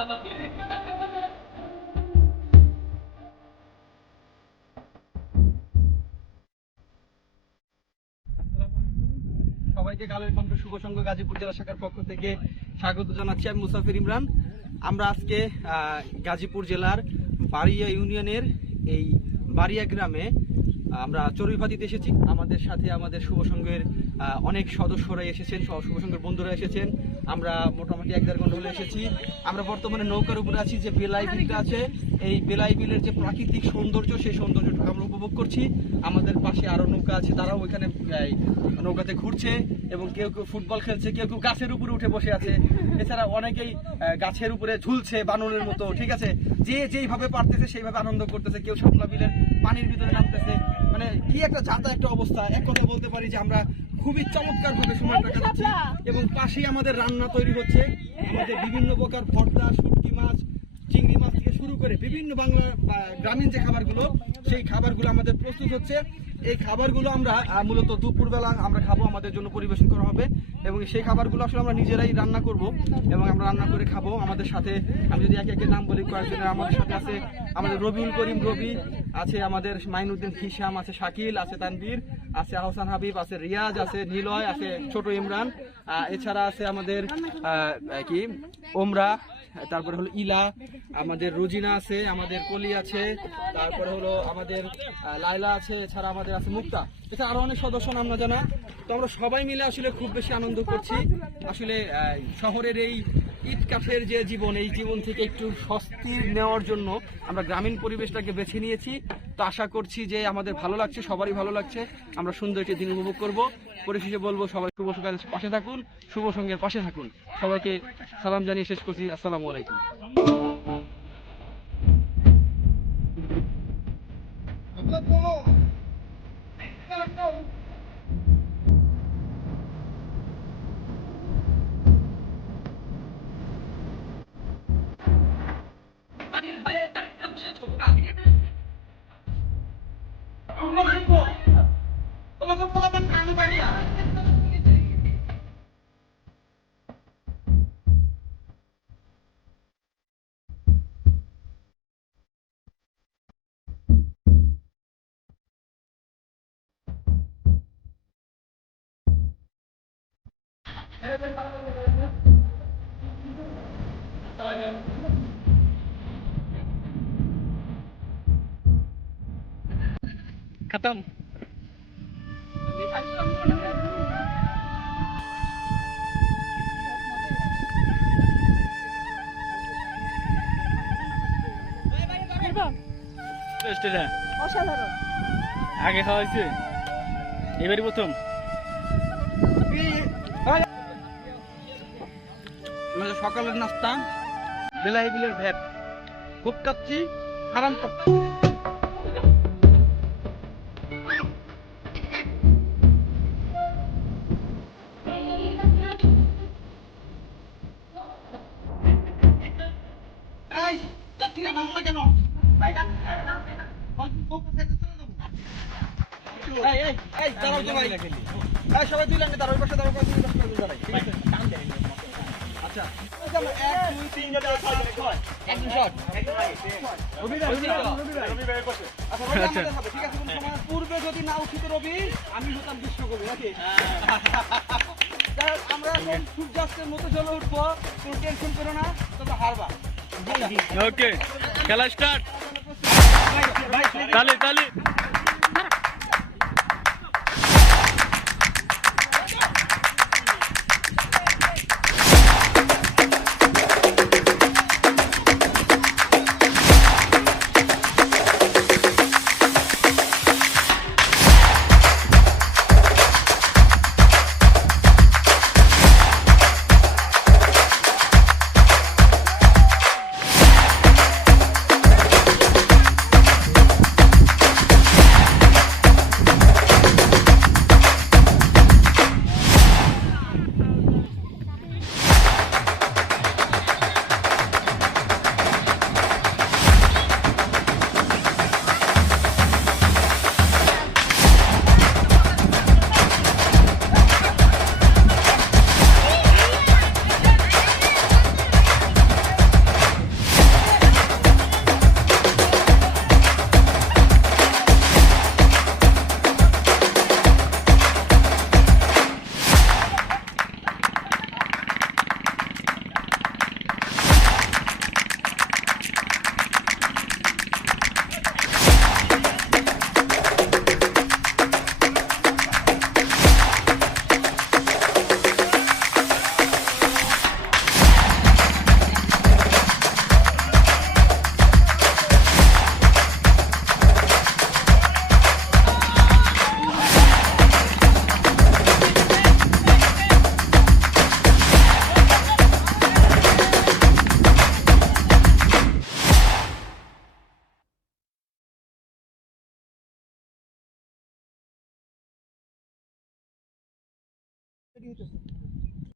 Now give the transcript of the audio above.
সবাইকে কালের কণ্ঠ, শুভ সংঘ গাজীপুর জেলা শাখার পক্ষ থেকে স্বাগত জানাচ্ছি আমি মুসাফির ইমরান। আমরা আজকে গাজীপুর জেলার বাড়িয়া ইউনিয়নের এই বাড়িয়া গ্রামে আমরা চড়ুইভা দিতে এসেছি। আমাদের সাথে আমাদের শুভ সংঘের অনেক সদস্যরা এসেছেন, সহ শুভ সংঘের বন্ধুরা এসেছেন। আমরা মোটামুটি এক দেড় ঘণ্টা এসেছি। আমরা বর্তমানে নৌকার উপরে আছি যে বেলাই বিলটা আছে, এই বেলাই বিলের যে প্রাকৃতিক সৌন্দর্য, সেই সৌন্দর্যটা আমরা উপভোগ করছি। আমাদের পাশে আরও নৌকা আছে, তারাও ওইখানে নৌকাতে ঘুরছে এবং কেউ কেউ ফুটবল খেলছে, কেউ কেউ গাছের উপরে উঠে বসে আছে। এছাড়া অনেকেই গাছের উপরে ঝুলছে বানরের মতো, ঠিক আছে? যে যেইভাবে পারতেছে সেইভাবে আনন্দ করতেছে, কেউ শাপলা বিলের পানির ভিতরে নামতেছে। মানে কি একটা যাতা একটা অবস্থা? এক কথা বলতে পারি যে আমরা খুবই চমৎকার ভাবে সময়টা কাটাচ্ছি এবং পাশেই আমাদের রান্না তৈরি হচ্ছে। আমাদের বিভিন্ন প্রকার ভর্তা শুটকি মাছ চিংড়ি মাছ থেকে শুরু করে বিভিন্ন বাংলা গ্রামীণ যে খাবারগুলো সেই খাবারগুলো আমাদের প্রস্তুত হচ্ছে। এই খাবারগুলো আমরা মূলত দুপুরবেলা আমরা খাব, আমাদের জন্য পরিবেশন করা হবে। এবং সেই খাবারগুলো আসলে আমরা নিজেরাই রান্না করব এবং আমরা রান্না করে খাব। আমাদের সাথে, আমি যদি একে একে নাম বলি, কয়েকজনের আমাদের সাথে আছে আমাদের রবিউল করিম রবি, আছে আমাদের মাইনুদ্দিন হিসাম, আছে শাকিল, আছে তানবীর আছে আহসান হাবিব, আছে রিয়াজ, আছে নিলয়, আছে ছোট ইমরান এছাড়া আছে আমাদের কি, ওমরা তারপরে হলো ইলা, আমাদের রোজিনা আছে, আমাদের কলি আছে, তারপরে হলো আমাদের লাইলা আছে, এছাড়া আমাদের আছে মুক্তা। এছাড়া আরও অনেক সদস্য নাম না জানা। তো আমরা সবাই মিলে আসলে খুব বেশি আনন্দ করছি। আসলে শহরের এই ইট কাঠের যে জীবন, এই জীবন থেকে একটু স্বস্তির নেওয়ার জন্য আমরা গ্রামীণ পরিবেশটাকে বেছে নিয়েছি। তো আশা করছি যে আমাদের ভালো লাগছে, সবারই ভালো লাগছে। আমরা সুন্দর একটি দিন উপভোগ করব। পরিশেষে বলব, সবাই শুভ সকালের পাশে থাকুন, শুভ সঙ্গের পাশে থাকুন। সবাইকে সালাম জানিয়ে শেষ করছি। আসসালামু আলাইকুম। kelihatan terlalu. অসাধারণ। আগে খাওয়া হয়েছে? এবারই প্রথম? সকালের নাস্তা। বেলাই বিলের ভ্যাট খুব কাচ্ছি আরাম পাচ্ছি পূর্বে যদি না উঠিত রবি আমি হতাম বিশ্বকবি নাকি আমরা এখন সূর্যাস্তের মতো চলে উঠবো টেনশন করো না তবে হারবা ওকে খেলা স্টার্ট তালি তালি।